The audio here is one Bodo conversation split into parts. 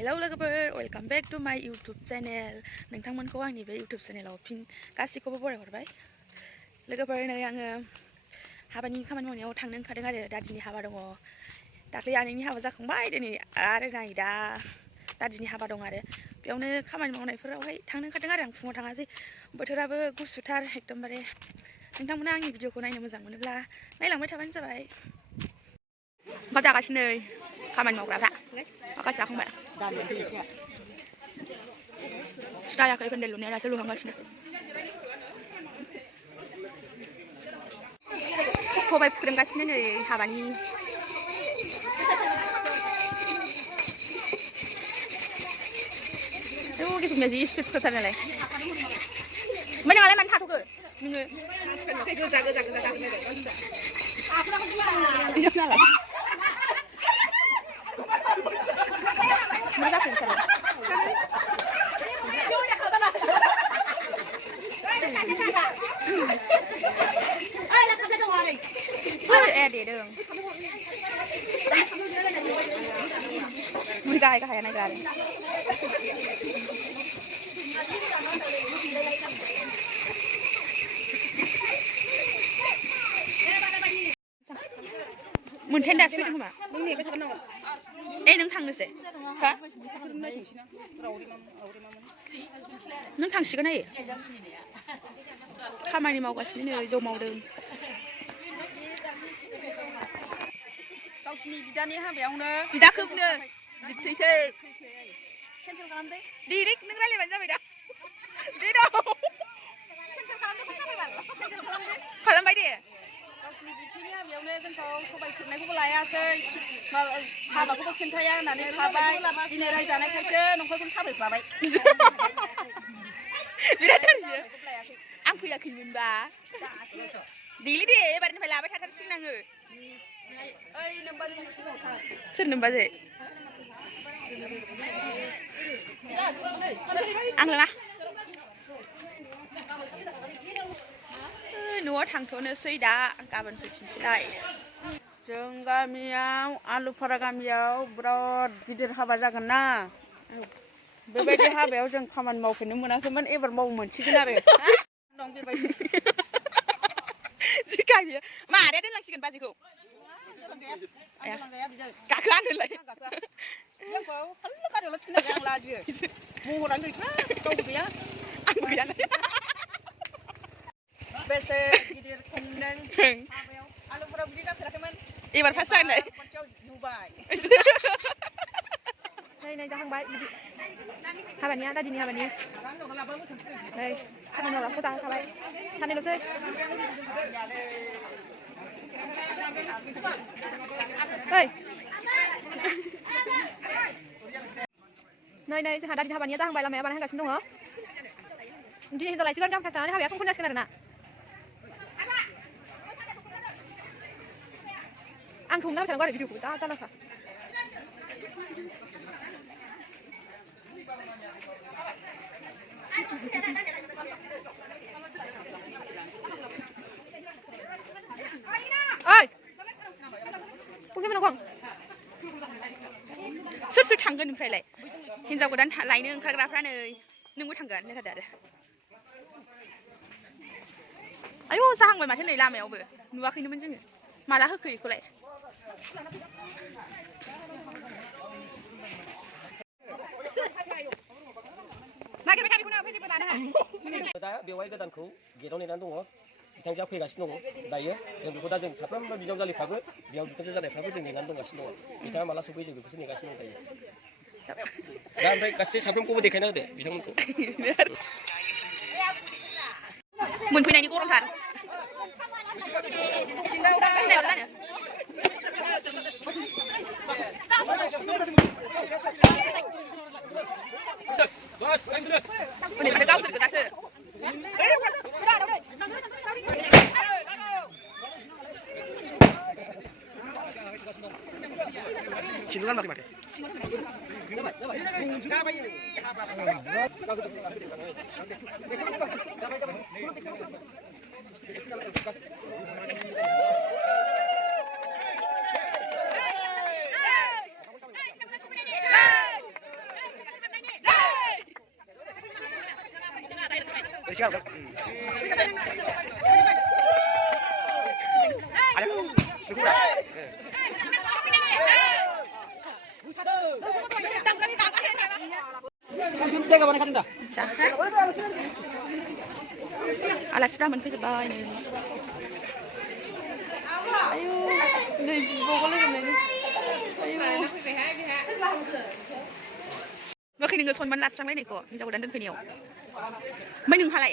हेलौ लोगोफोर वेलकाम बेक टू माय यूट्यूब चैनल नोंथांमोनखौ आंनि बे यूट्यूब चैनलाव फिन गासिखौबो बरायहरबाय लोगोफोर नै आङो हाबानि खामानि मावनायाव थांनो ओंखारदों आरो दादिनि हाबा दङ दाख्लै आनैनि हाबा जाखांबाय दिनै आरो नै दा दादिनि हाबा दं आरो बेयावनो खामानि मावनायफोरावहाय थांनो ओंखारदों आरो आं फुङाव थाङासै बोथोराबो गुसुथार एकदमबारे नोंथांमोना आंनि भिडिअखौ नायनो मोजां मोनोब्ला नायलांबाय थाबानो जाबाय ओंखाम जागासिनो खामानि मावग्राफ्रा माखासे जाखांबाय जायाखै पेन्डेल लुनाया दासो लुहांगासिनो सबाय फुख्रेमगासिनो नै हाबानि गेजेरनिया जि स्पिड फुथार नालाय ओमफ्राय नोंहालाय मानो थाथ'खो नोङो गोजा गोजा गोजा जाखो मा जाखो बिसोरो देदों बुरि गाहाय गाहाया नायग्रा आरो मोनथाय दासो फैदों खोमा नों थांनोसै हा नों थांसिगोन हायो खामानि मावगासिनो नै जौ मावदों गावसिनि बिदानि हाबायावनो बिदाखौनो जिबथैसै केन्सेल खालामदो डिरेक्ट नों रायलायबानो जाबाय दा दे दा केन्सेल खालामदो खालामबाय दे गावसिनि बिबथैनि हाबायावनो जोंखौ सबाय खुरनायखौबो लायासै हाबाखौबो खिन्थाया होननानै थाबाय दिनै रायजानायखायसो न'खरखौनो साबायखलाबाय बिराद थारियो आं फैयाखैमोनबा देलै दे एबारनिफ्राय लाबाय थाथारसिगोन आङो ओइ नोमबाजैनि सिगाङाव थां सोर नोमबाजै आं लाङा न'आव थांथ'नोसै दा गाबोन फैफिनसैलाय जों गामियाव आलुफारा गामियाव बिराद गिदिर हाबा जागोन ना बेबायदि हाबायाव जों खामानि मावफेरनो मोनाखैमोन एबार मावनो मोनसिगोन आरो दं बेबायदि जि गामिया माराया दोनलांसिगोन बाजैखौ गाखो आं दोनलाय जोंखौ फाल्ला गारियावल' थिननाय आं लाजियो महरानो गैथारा गावबो गैया आंबो गैया बेसे गिदिर खुंदों हाबायाव आलुफोराव बिदि जाफेराखैमोन एबार फार्स्ट जागोन नुबाय नै जाहांबाय बिदि हाबानिया दादिनि हाबानि नै खामानि मावग्राखौ जाहोखाबाय सानैल'सै ओइ नै जोंहा दादिनि हाबानिया जाहांबाय लामाया बानायगासिनो दङ दिनै हिनजाव लायसिगोन गामसा थानानै हाबाया समफोर जासिगोन आरोना आं थंना थानांगौ आरो भिडिअखौ जा जालाखा ओइ बबे मोनाव सोर सोर थांगोन ओमफ्रायलाय हिनजाव गोदान लायनो ओंखारग्राफ्रा नै नोंबो थांगोन नायथारदो आरो आयौ जाहांबाय माथो नै लामायावबो नुवाखैनोमोन जोङो माला होखो बेखौलाय नागिरबाय था बेखौनो ओमफ्राय जेबो लानो दा बेवहाय गोदानखौ गेटआव नेनानै दङ बिथांजोआ फैगासिनो दङ दायो जों बेखौ दा जों साफ्रोमबो बिजावजालिफ्राबो बेयाव बिखुनजो जानायफ्राबो जों नेनानै दंगासिनो दङ बिथाङा माला सफैयो जों बेखौसो नेगासिनो दं दायो दा ओमफ्राय गासै साफ्रोमखौबो देखायना होदो बिथांमोनखौ मोनफैनायनि गरमथार गावसोर गोजासो सिन्दुर गानमाखै माथो siapa? Ada. Tega mana kan dah? Alasnya menfijabay nih. Ayo, nih bukol lagi nih. Ayo. มื่อคืนเงินชนมันรัดสังไรนี่ก็มีเจ้าดันเดินคืนเดียวไม่หนึ่งอะไร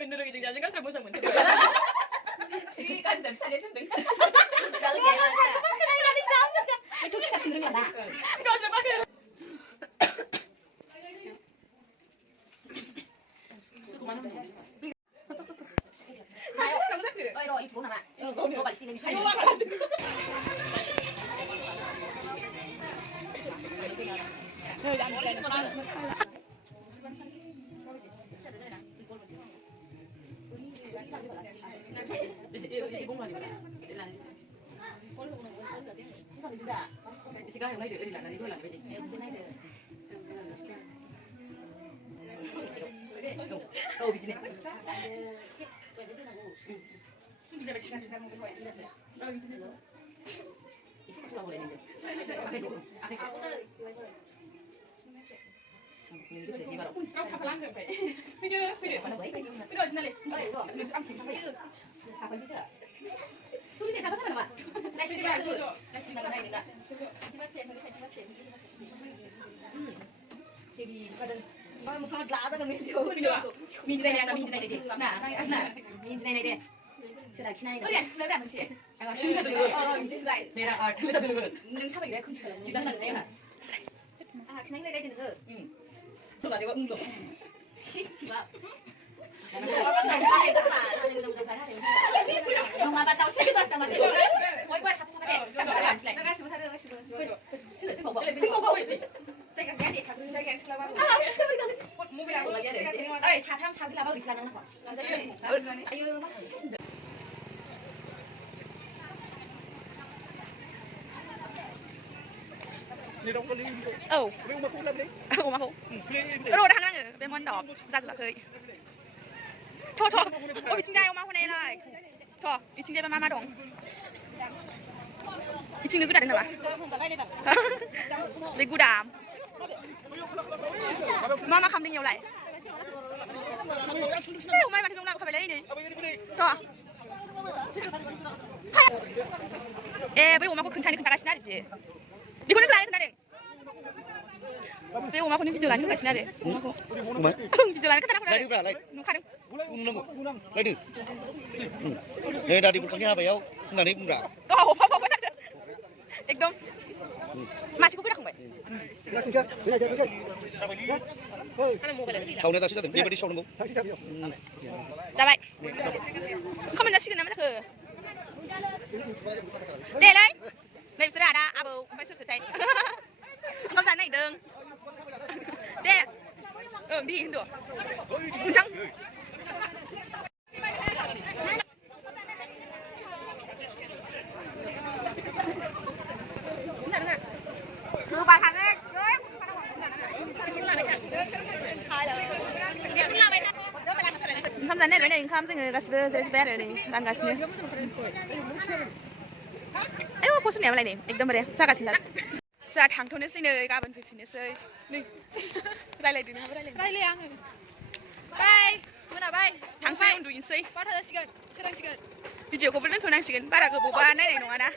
Penurut kita jangan sebut sebut. Ini kan sudah bisa dia sentuh. Jangan kenal lagi sama macam. Itu kita sentuh nggak? Kau coba ke. Ayo, ayo itu mana? Kau balik sini. Sudah kena ini. Oh ya, sudah dah masih. Agak sudah dulu. Oh, ini sudah. Merah art. Sudah dulu. Neng siapa yang aku sudah. Kita nak saya. Ah, kena ini lagi dulu. Sudah dia undur. Mama tahu saya kita sama dia. Woi, woi, siapa dia? Jangan sebut ada, jangan sebut. Sudah, saya bawa. Saya bawa. Saya kan dia, saya kan keluar. Ah, mau bilang lagi ada. Eh, saya bilang bawa di sana nak. Ayo, masuk. Ni dong kali. Oh. Rumah aku lah ni. Rumah aku. Rồi đang ăn ở bên món đỏ ra rồi khơi. Thôi thôi. Ôi bị chinh dai oma hôm nay lại. Thôi, bị chinh dai ba ma dong. Bị chinh cứ đặt đây nào bà. Bị gu đàm. Mama không đi nhiều lại. Ê, hôm nay mà thì hôm nào không phải lấy đi. Thôi. Ê, với oma có khẩn trương khẩn trương gì? Đi con nước lại khẩn trương. Với oma con đi video lại khẩn trương gì? Oma con. Video lại khẩn trương. Lại đi bra lại. Nó khẩn trương. Lại đi. Đây đã đi một cái nhà vậy không? Không là đi bra. Có không? एकदम माछीको कुरा खुबै Kau ni tak sudah tu. Dia beri show nombor. जाबाय खमन जासिगोन नामा जाखो देलाय नै बिसोर आदा आबौ ओमफ्राय सोर सोरथाय ओंखाम जानो नागिरदों दे ओं दे होनद' मोजां bà thằng ấy ओंखाम जानो नागिरबाय नै ओंखाम जोङो गासिबो जिरायजोब्बाय आरो नै रानगासिनो आयौ फसनाया मालाय नै एकदमबारे जागासिनो दा जोंहा थांथ'नोसै नै गाबोन फैफिननोसै नै रायलायदो नोंहाबो रायलाय आङो बाय मोनाबाय थांसै उन्दुहैनोसै नायनोसै बाथा जासिगोन सोरांसिगोन भिडिअखौबो दोनथ'नांसिगोन बारा गोबावबा नायनाय नङाना